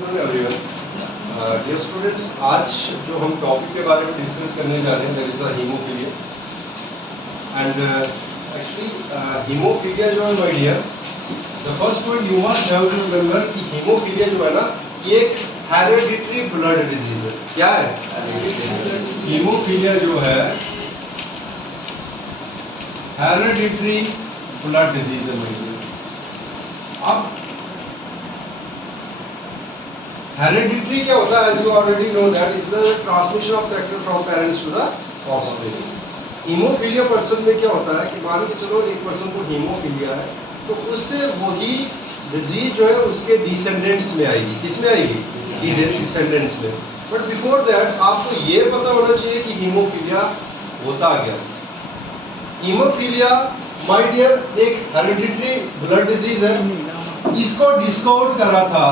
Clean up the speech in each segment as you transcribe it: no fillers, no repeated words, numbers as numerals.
Dear students, आज जो हम टॉपिक के बारे में डिस्कस करने जा रहे हैं that is the haemophilia and actually haemophilia जो है my dear, the first point you must have to remember कि हीमोफीलिया जो है ना, ये एक हेरिडिटरी ब्लड डिजीज है। क्या है? हीमोफीलिया जो है हेरिडिटरी ब्लड डिजीज है माय डियर। अब हेरिडिटरी क्या होता है? As you already know that is the transmission of character from parents to the offspring. Haemophilia person में क्या होता है कि मान के चलो एक पर्सन को हीमोफीलिया है तो उससे वही डिजीज जो है उसके डिसेंडेंट्स में आएगी। किसमें आएगी? डिसेंडेंट्स में। बट बिफोर दैट आपको ये पता होना चाहिए कि हीमोफीलिया होता क्या। हीमोफीलिया माय डियर एक हेरिडिटरी ब्लड डिजीज है। इसको डिस्कवर करा था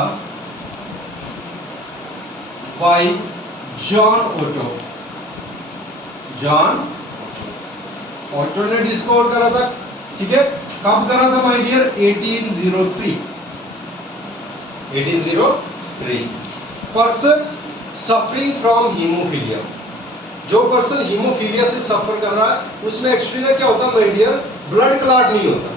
by John Otto. John Otto ने डिस्कवर करा था। ठीक है, कब करा था my dear? 1803। Person suffering from haemophilia, जो पर्सन हीमोफीलिया से सफर कर रहा है उसमें एक्चुअली ना क्या होता है माय डियर, ब्लड क्लॉट नहीं होता।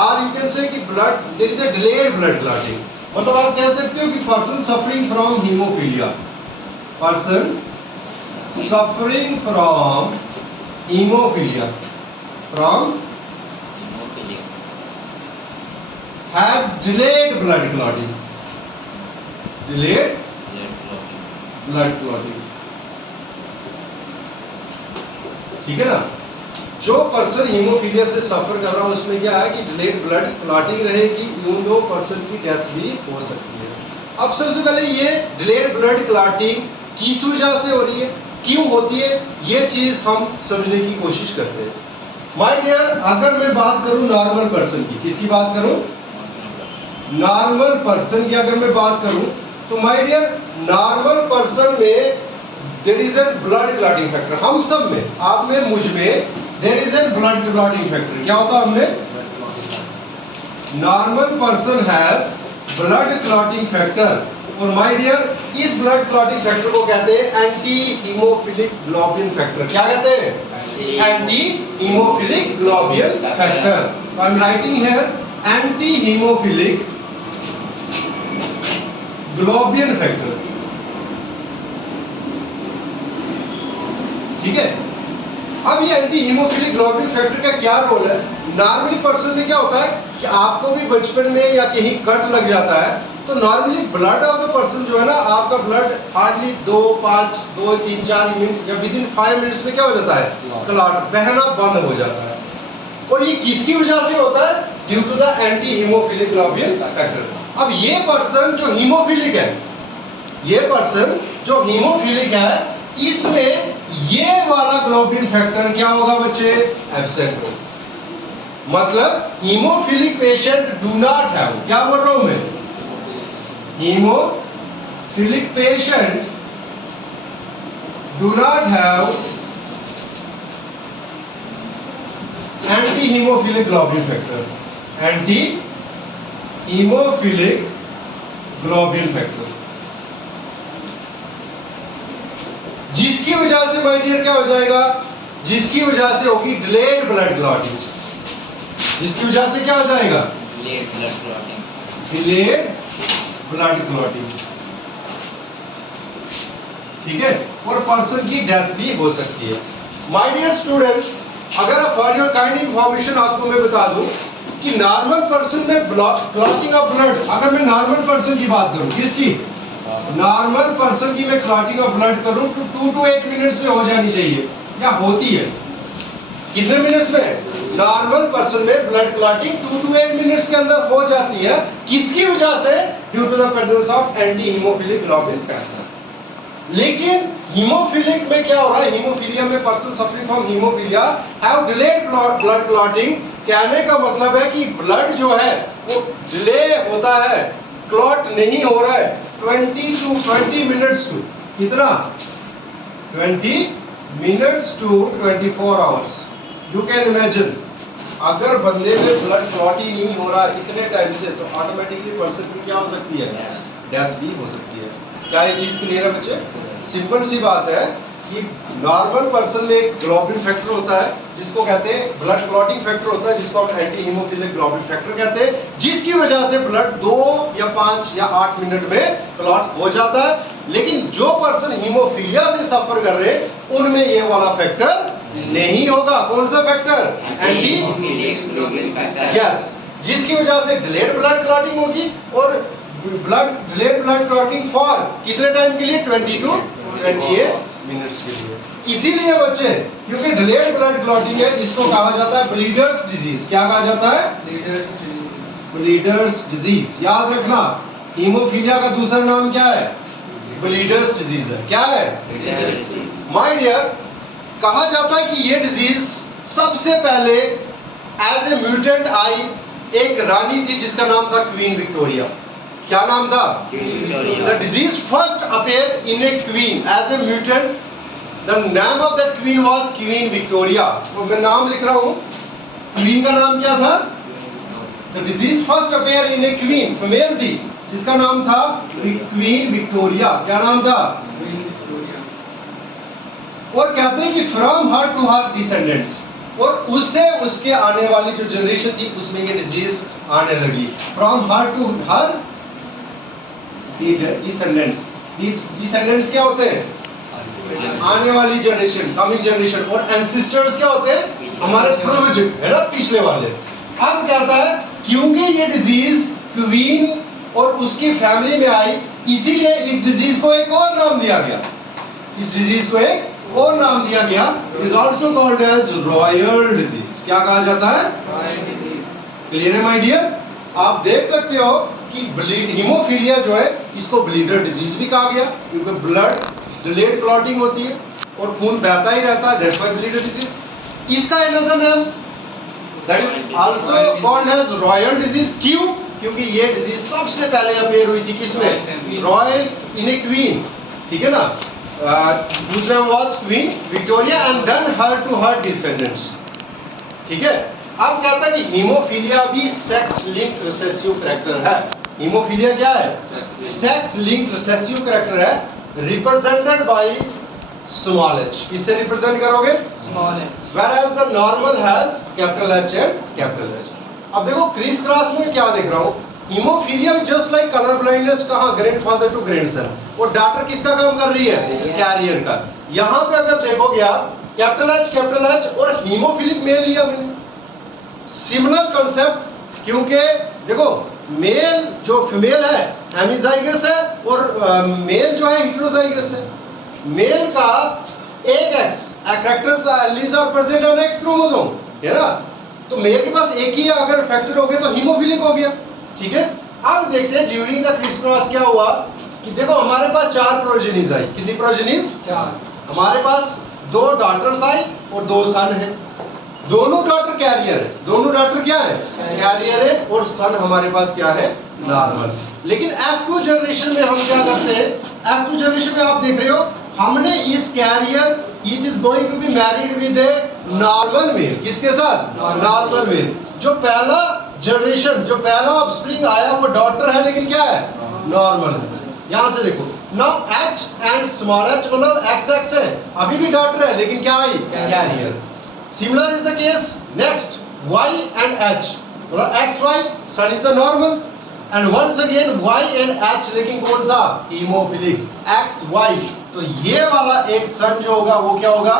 और यू कैन से कि blood there is a delayed blood clotting. मतलब आप कह सकते हो कि person suffering from haemophilia, person suffering from haemophilia has delayed blood clotting. Delayed blood clotting. ठीक है ना? जो पर्सन हीमोफीलिया से सफर कर रहा है उसमें क्या है कि डिलेड ब्लड क्लॉटिंग रहेगी, इवन दो पर्सन की डेथ भी हो सकती है। अब सबसे पहले ये डिलेड ब्लड क्लॉटिंग किस वजह से हो रही है, क्यों होती है, ये चीज हम समझने की कोशिश करते हैं। माय डियर, अगर मैं बात करूं नॉर्मल पर्सन की, किसकी बात करूं? नॉर्मल पर्सन की अगर मैं बात करूं तो माय डियर नॉर्मल पर्सन में there is a blood clotting factor. हम सब में, आप में, मुझ में there is a blood clotting factor। क्या होता है हमें? Normal person has blood clotting factor. और माय डियर इस ब्लड क्लॉटिंग फैक्टर को कहते हैं एंटी हीमोफिलिक ग्लोबिन फैक्टर। क्या कहते हैं? Anti haemophilic globin factor. I am writing here anti haemophilic globin factor. ठीक है, अब ये एंटी हीमोफिलिक ग्लोबिन फैक्टर का क्या रोल है? नॉर्मली पर्सन में क्या होता है कि आपको भी बचपन में या कहीं कट लग जाता है तो normally blood of the person जो है ना, आपका ब्लड हार्डली 2, 5, 2, 3, 4 मिनट या विद इन 5 मिनट्स में क्या हो जाता है? क्लॉट, बहना बंद हो जाता है। और ये किसकी वजह से होता है? Due to the anti haemophilic globin factor. अब ये पर्सन जो हीमोफिलिक है, ये पर्सन जो हीमोफिलिक है, इसमें ये वाला ग्लोबिन फैक्टर क्या होगा बच्चे? एब्सेंट हो। मतलब haemophilic patient do not have, क्या बोल रहा हूं मैं? Haemophilic patient do not have anti haemophilic globin factor. Anti haemophilic globin factor, जिसकी वजह से माय डियर क्या हो जाएगा? जिसकी वजह से होगी डिलेड ब्लड क्लॉटिंग। जिसकी वजह से क्या हो जाएगा? Delayed blood clotting. Delayed blood clotting. ठीक है, और पर्सन की डेथ भी हो सकती है। माय डियर स्टूडेंट्स, अगर फॉर योर काइंड इंफॉर्मेशन आपको मैं बता दूं कि नॉर्मल पर्सन में क्लॉटिंग ऑफ ब्लड, अगर मैं नॉर्मल पर्सन की बात करूं, किसकी? नॉर्मल पर्सन की मैं क्लॉटिंग ऑफ ब्लड करूं तो 2 to 8 मिनट्स में हो जानी चाहिए, या होती है। कितने मिनट्स में? नॉर्मल पर्सन में ब्लड क्लॉटिंग 2 to 8 मिनट्स के अंदर हो जाती है। किसकी वजह से? Due to the presence of anti haemophilic globin factor. लेकिन हीमोफिलिक में क्या हो रहा है? हीमोफीलिया में person suffering from haemophilia have delayed blood clotting. कहने का मतलब है कि ब्लड जो है वो डिले होता है, क्लॉट नहीं हो रहा है 20 to 20 मिनट्स टू कितना? 20 minutes to 24 hours. You can imagine अगर बंदे में ब्लड क्लॉट ही नहीं हो रहा इतने टाइम से, तो ऑटोमेटिकली पर्सन की क्या हो सकती है? डेथ भी हो सकती है। क्या ये चीज क्लियर है बच्चे? सिंपल सी बात है कि नॉर्मल पर्सन में एक ग्लोबिन फैक्टर होता है जिसको कहते हैं ब्लड क्लॉटिंग फैक्टर होता है, जिसको हम एंटी हीमोफिलिक ग्लोबिन फैक्टर कहते हैं, जिसकी वजह से ब्लड 2 या 5 या 8 मिनट में क्लॉट हो जाता है। लेकिन जो पर्सन हीमोफीलिया से सफर कर रहे हैं उनमें ये वाला फैक्टर नहीं होगा। कौन सा फैक्टर? Anti haemophilic globin factor. Yes, जिसकी वजह से डिलेड ब्लड क्लॉटिंग होगी और डिलेड ब्लड क्लॉटिंग फॉर कितने टाइम के लिए? 20 to 28 मिनट्स के लिए। इसीलिए बच्चे, क्योंकि डिलेड ब्लड क्लॉटिंग है, इसको कहा जाता है ब्लीडर्स डिजीज। क्या कहा जाता है? Bleeders disease. याद रखना, हीमोफीलिया का दूसरा नाम क्या है? ब्लीडर्स डिजीज है। क्या है? माय डियर, कहा जाता है कि ये डिजीज सबसे पहले एज ए म्यूटेंट आई। एक रानी थी जिसका नाम था क्वीन विक्टोरिया। क्या नाम था? The disease first appear in a queen as a mutant. The name of that queen was Queen Victoria. तो मैं नाम लिख रहा हूं, क्वीन का नाम क्या था? The disease first appear in a queen, female थी जिसका नाम था क्वीन विक्टोरिया। क्या नाम था? और कहते हैं कि from her to her descendants, और उससे उसके आने वाली जो जनरेशन थी उसमें ये डिजीज आने लगी। From her to her descendants. Descendants क्या होते हैं? आने वाली जनरेशन, कमिंग जनरेशन। और एंसेस्टर्स क्या होते हैं? हमारे पूर्वज, है ना, पिछले वाले। अब कहता है क्योंकि ये डिजीज क्वीन और उसकी फैमिली में आई, इसीलिए इस डिजीज को एक और नाम दिया गया। इस डिजीज को एक और नाम दिया गया, is also called as royal disease. क्या कहा जाता है? क्लियर है माय डियर? आप देख सकते हो कि ब्लीड हीमोफीलिया जो है इसको ब्लीडर डिजीज भी कहा गया, क्योंकि ब्लड डिलेड क्लॉटिंग होती है और खून बहता ही रहता है, दैट्स व्हाई ब्लीडर डिजीज। इसका another name that is also called as royal disease. क्यों? क्योंकि ये डिजीज सबसे पहले अपेयर हुई थी किसमें? Royal in a queen. ठीक है ना? दूसरा was Queen Victoria and then her to her descendants. ठीक है? अब कहता है कि हीमोफीलिया भी सेक्स लिंक्ड रिसेसिव करैक्टर है। हीमोफीलिया क्या है? सेक्स लिंक्ड रिसेसिव करैक्टर है, रिप्रेजेंटेड बाय स्मॉल h। किससे रिप्रेजेंट करोगे? Small h। whereas the normal has capital H and capital H। अब देखो क्रिस क्रॉस में क्या देख रहा हूँ, हीमोफीलिया में जस्ट लाइक कलर ब्लाइंडनेस, कहाँ? Grandfather to grandson. और डॉटर किसका काम कर रही है? कैरियर का। यहाँ पे अगर देखोगे आप, कैपिटल H और हीमोफिलिक मेल लिया मैंने, सिमिलर कॉन्सेप्ट। क्योंकि देखो मेल जो फीमेल है हेमिजाइगस है और मेल जो है हेटेरोजाइगस है। मेल का एक X characters alleles are present on X chromosome, है ना? तो मेल के पास एक ही अगर फैक्टर हो गया तो हीमोफिलिक हो गया। ठीक है? अब देखते हैं ड्यूरिंग द क्रिस क्रॉस क्या हुआ कि देखो हमारे पास 4 प्रोजेनीज आई। कितनी प्रोजेनीज? 4। हमारे पास 2 डॉटर्स आई और 2 सन है। दोनों डॉटर कैरियर है। दोनों डॉटर क्या है? कैरियर है। और सन हमारे पास क्या है? नॉर्मल। लेकिन F2 जनरेशन में हम क्या करते हैं? F2 जनरेशन में आप देख रहे हो, हमने इस carrier it is going to be married with a normal male. किसके साथ? Normal male. जो पहला जनरेशन, जो पहला ऑफस्प्रिंग आया वो डॉटर है, लेकिन क्या है? नॉर्मल है। यहां से देखो, now H and small h मतलब XX है, अभी भी डॉटर है, लेकिन क्या आई? Carrier. Similar is the case next Y and H मतलब XY, son is the normal and once again Y and H, लेकिन कौन सा? हीमोफिलिक। XY। तो ये वाला एक सन जो होगा वो क्या होगा?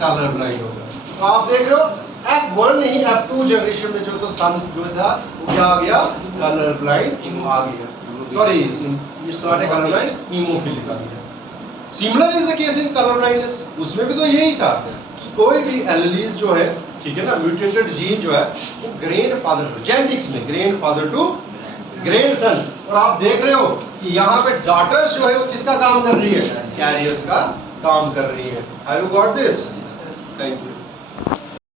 कलर ब्लाइंड होगा। तो आप देख रहे हो F1 नहीं F2 जनरेशन में जो तो सन जो था वो क्या आ गया? कलर ब्लाइंड आ गया। Sorry, it's not a colour blind, haemophilic आ गया। Similar is the case in colour blindness. उसमें भी तो यही था कि कोई भी एलील्स जो है, ठीक है ना, म्यूटेटेड जीन जो है वो ग्रैंडफादर जेनेटिक्स में ग्रैंडफादर टू ग्रैंडसन। और आप देख रहे हो कि यहाँ पे डॉटर्स जो है वो किसका काम कर रही है? कैरियर्स का काम कर रही है। Have you got this? Thank you.